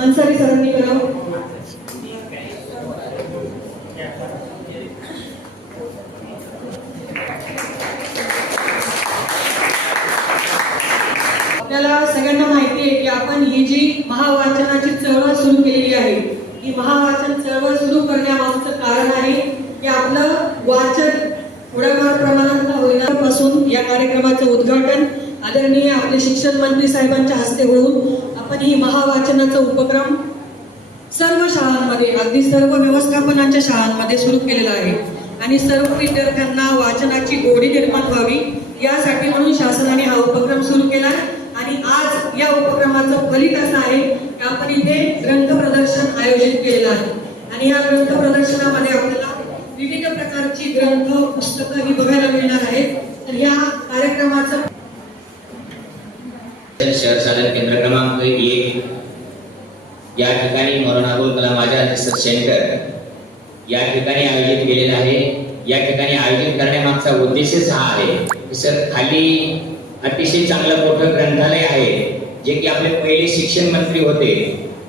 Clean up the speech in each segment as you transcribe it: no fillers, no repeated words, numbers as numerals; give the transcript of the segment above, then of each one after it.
अन्सारी सरांनी करावं. आपल्याला सगळ्यांना माहिती आहे की आपण ही जी महावाचनाची चळवळ सुरू केलेली आहे, ही महावाचन चळवळ सुरू करण्यामागचं कारण आहे की आपलं वाचन थोड्याफार प्रमाणात का होईना पासून या कार्यक्रमाचं उद्घाटन आदरणीय आपले शिक्षण मंत्री साहेबांच्या हस्ते होऊन आपण ही महावाचनाचा उपक्रम सर्व शाळांमध्ये, अगदी सर्व व्यवस्थापनाच्या शाळांमध्ये सुरू केलेला आहे आणि सर्व विद्यार्थ्यांना वाचनाची गोडी निर्माण व्हावी यासाठी म्हणून शासनाने हा उपक्रम सुरू केला. आणि आज या उपक्रमाचं फलित असं आहे की आपण इथे ग्रंथ प्रदर्शन आयोजित केलेलं आहे आणि या ग्रंथ प्रदर्शनामध्ये आपल्याला विविध प्रकारची ग्रंथ पुस्तकं ही बघायला मिळणार आहेत. तर या कार्यक्रमाचं शहर साधन केंद्र क्रमांक 1 या ठिकाणी मौलाना अबुल कलाम आझाद रिसर्च सेंटर या ठिकाणी आयोजित केलेला आहे. या ठिकाणी आयोजित करण्यामागचा उद्देशच हा आहे. सर खाली अतिशय चांगलं मोठं ग्रंथालय आहे जे की आपले पहिले शिक्षण मंत्री होते.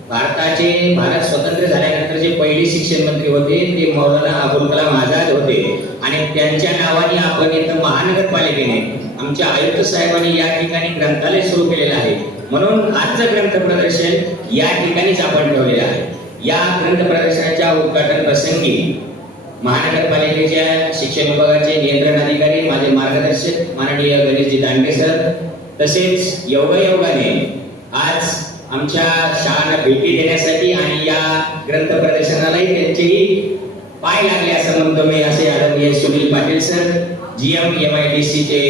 भारत स्वतंत्र झाल्यानंतर जे पहिले शिक्षण मंत्री होते ते मौलाना अबुल कलाम आझाद होते आणि त्यांच्या नावाने आपण इथं महानगरपालिकेने आमच्या आयुक्त साहेबांनी या ठिकाणी ग्रंथालय सुरू केलेलं आहे. म्हणून आजचं ग्रंथ प्रदर्शन या ठिकाणीच आपण ठेवलेलं आहे. या ग्रंथ प्रदर्शनाच्या उद्घाटन प्रसंगी महानगरपालिकेच्या शिक्षण विभागाचे नियंत्रण अधिकारी, माझे मार्गदर्शक माननीय गणेशजी दांडे सर, तसेच योगायोगाने आज आमच्या शाळांना भेटी देण्यासाठी आणि या ग्रंथ प्रदर्शनालाही त्यांचेही पाय लागले असं म्हणतो मी. असे आदरणीय Sunil Patil sir, GM MIDC चे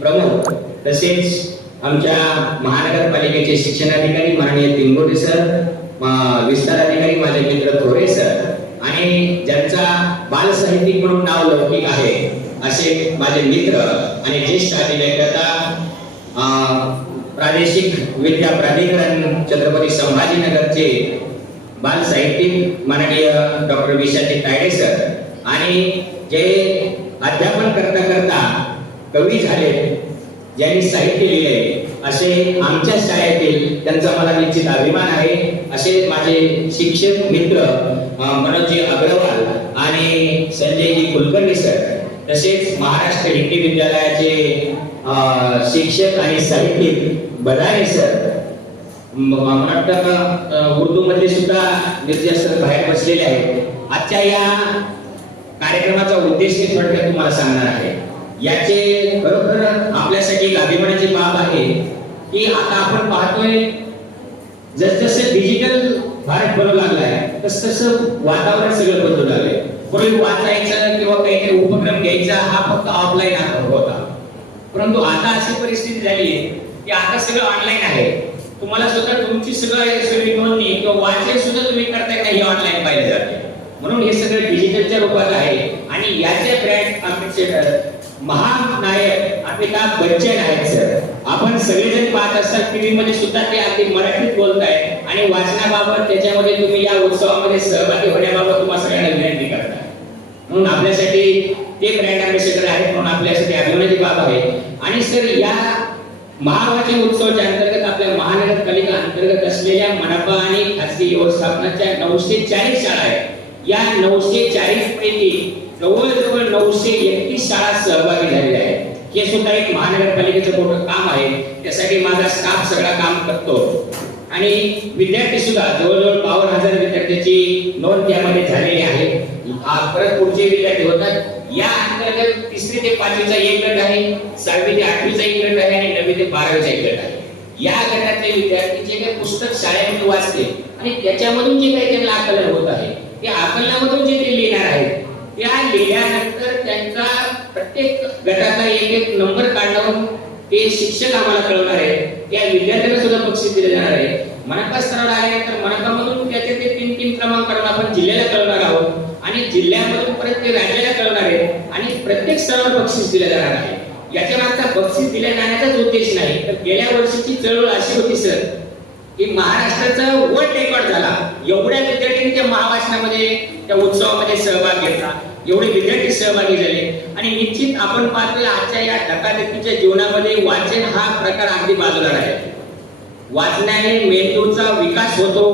प्रमुख, तसेच आमच्या महानगरपालिकेचे शिक्षण अधिकारी माननीय तिंगोटे सर, विस्तार अधिकारी माझे मित्र थोरे सर आणि ज्यांचा बाल साहित्यिक म्हणून नाव लौकिक आहे असे माझे मित्र आणि ज्येष्ठ अभिनेता प्रादेशिक विद्या प्राधिकरण छत्रपती संभाजीनगरचे बाल साहित्यिक माननीय डॉक्टर विशांती तायडे सर आणि जे अध्यापन करता करता कवी झाले, ज्यांनी साहित्य लिहिले असे आमच्या शाळेतील, त्यांचा मला निश्चित अभिमान आहे, असे माझे शिक्षक मित्र मनोजजी अग्रवाल आणि संजयजी कुलकर्णी सर, तसेच महाराष्ट्र हिंदी विद्यालयाचे शिक्षक आणि साहित्यिक बदाने सर, उर्दू मध्ये सुद्धा निर्जय सर बाहेर बसलेले आहेत. आजच्या या कार्यक्रमाचा उद्देश मी थोडक्यात तुम्हाला सांगणार आहे. याचे खरोखर आपल्यासाठी एक अभिमानाची बाब आहे की आता आपण पाहतोय जसजसे डिजिटल भारत बनू लागलाय तसं वातावरण सगळं बदलू लागलंय. पूर्वी वाचायचं किंवा काहीतरी उपक्रम घ्यायचा हा फक्त ऑफलाईन होता, परंतु आता अशी परिस्थिती झाली आहे की आता सगळं ऑनलाईन आहे. तुम्हाला स्वतः तुमची सगळं नोंदणी किंवा वाचन सुद्धा तुम्ही करताय का हे ऑनलाईन पाहिलं जाते. म्हणून हे सगळं डिजिटलच्या रूपात आहे आणि याचे ब्रँड अम्बॅसेडर महानायक अमिताभ बच्चन आहेत सर. आपण सगळेजण पाहत असाल टीव्ही मध्ये सुद्धा ते अगदी मराठीत बोलताय आणि वाचनाबाबत त्याच्यामध्ये तुम्ही या उत्सवामध्ये सहभागी होण्याबाबत तुम्हाला सगळ्यांना विनंती करताय. म्हणून आपल्यासाठी ते ब्रँड अम्बॅसेडर आहेत, म्हणून आपल्यासाठी अभिमानाची बाब आहे. आणि सर या महावाचन उत्सवाच्या अंतर्गत आपल्या महानगरपालिका अंतर्गत असलेल्या मनपा आणि खासगी व्यवस्थापनाच्या 940 शाळा आहेत. या 940 पैकी जवळजवळ 931 शाळा सहभागी झालेल्या आहेत. हे सुद्धा एक महानगरपालिकेचं मोठं काम आहे. त्यासाठी माझा स्टाफ सगळा काम करतो आणि विद्यार्थी सुद्धा जवळजवळ 52,000 विद्यार्थ्यांची नोंद त्यामध्ये झालेली आहे. परत पुढचे विद्यार्थी होतात. या अंतर्गत 3री ते 5वीचा एक गट आहे, 6वी ते 8वीचा एक गट आहे आणि 9वी ते 12वीचा एक गट आहे. या गटातले विद्यार्थी जे काही पुस्तक शाळेमध्ये वाचते आणि त्याच्यामधून जे काही त्यांना आकलन होत आहे, त्या आकलनामधून जे ते लिहिणार आहेत, त्या लिहिल्यानंतर त्यांचा प्रत्येक गटाचा एक नंबर काढून ते शिक्षक आम्हाला कळवणार आहेत. त्या विद्यार्थ्यांना सुद्धा बक्षीस दिले जाणार आहे. मनपा स्तरावर आल्यानंतर मनपामधून त्याचे ते 3 क्रमांक काढून आपण जिल्ह्याला कळवणार आहोत आणि जिल्ह्यामधून परत ते राज्याला कळवणार आहेत आणि प्रत्येक स्तरावर बक्षीस दिले जाणार आहे. याच्या मागचा बक्षीस दिल्या जाण्याचाच उद्देश नाही, तर गेल्या वर्षीची चळवळ अशी होती सर की महाराष्ट्राचा वर्ल्ड रेकॉर्ड झाला. एवढ्या विद्यार्थ्यांनी त्या महावाचनामध्ये त्या उत्सवामध्ये सहभाग घेतला, एवढे विद्यार्थी सहभागी झाले आणि निश्चित आपण पाहतोय आजच्या या धकाधकीच्या जीवनामध्ये वाचन हा प्रकार अगदी बाजूला राहिला. वाचण्याने मेंदूचा विकास होतो,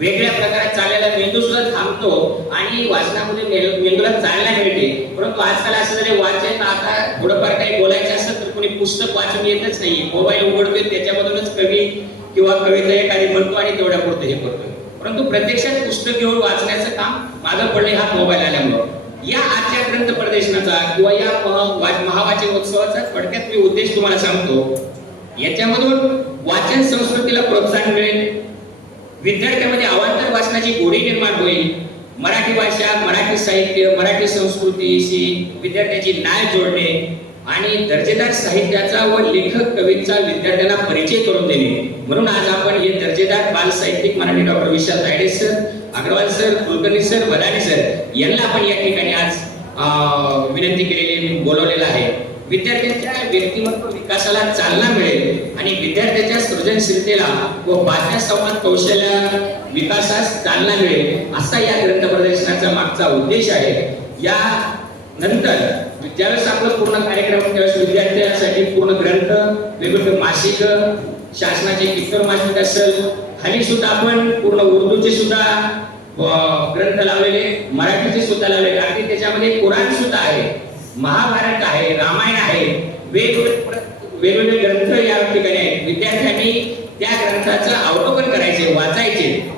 वेगळ्या प्रकारे चाललेला मेंदू सुद्धा थांबतो आणि वाचनामध्ये मेंदूला चालना मिळते. परंतु आजकाल असं झाले वाचन आता थोडंफार काही बोलायचं असेल तर कोणी पुस्तक वाचून येतच नाही, मोबाईल उघडतोय त्याच्यामधूनच कवी किंवा कविता एखादी म्हणतो आणि तेवढ्या पुरतं हे करतोय. परंतु प्रत्यक्षात पुस्तक घेऊन वाचण्याचं काम मागं पडले हा मोबाईल आल्यामुळं. या आजच्या ग्रंथ प्रदर्शनाचा किंवा या महावाचन उत्सवाचा थोडक्यात मी उद्देश तुम्हाला सांगतो. याच्यामधून वाचन संस्कृतीला प्रोत्साहन मिळेल, विद्यार्थ्यांमध्ये अवांतर वाचनाची गोडी निर्माण होईल, मराठी भाषा, मराठी साहित्य, मराठी संस्कृतीशी विद्यार्थ्याची नाळ जोडणे आणि दर्जेदार साहित्याचा व लेखक कवींचा विद्यार्थ्यांना परिचय करून देणे. म्हणून आज आपण हे दर्जेदार बाल साहित्यिक Marathi doctor Vishal Tayde sir, Agarwal sir, Kulkarni sir, Badane sir यांना आपण या ठिकाणी आज विनंती केलेली बोलवलेलं आहे. विद्यार्थ्यांच्या व्यक्तिमत्व विकासाला चालना मिळेल आणि विद्यार्थ्यांच्या सृजनशीलतेला व भाषा संवाद कौशल्य विकासास चालना मिळेल असा या ग्रंथ प्रदर्शनाचा मागचा उद्देश आहे. या नंतर ज्यावेळेस आपला पूर्ण कार्यक्रम त्यावेळेस विद्यार्थ्यांसाठी पूर्ण ग्रंथ, वेगवेगळे मासिक, शासनाचे कित्तर मासिक असेल, खाली सुद्धा आपण पूर्ण उर्दूचे सुद्धा ग्रंथ लावलेले, मराठीचे सुद्धा लावलेले, अगदी त्याच्यामध्ये कुराण सुद्धा आहे, महाभारत आहे, रामायण आहे, वेगवेगळे ग्रंथ या ठिकाणी आहेत. विद्यार्थ्यांनी त्या ग्रंथाचं अवलोकन करायचे, वाचायचे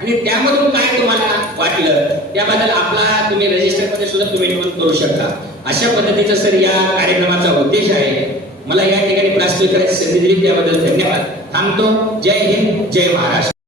आणि त्यामधून काय तुम्हाला वाटलं त्याबद्दल आपला तुम्ही रजिस्टर मध्ये सुद्धा तुम्ही नोंद करू शकता. अशा पद्धतीचा सर या कार्यक्रमाचा उद्देश आहे. मला या ठिकाणी प्रास्ताविक करायची संधी दिली त्याबद्दल धन्यवाद. थांबतो. जय हिंद, जय महाराष्ट्र.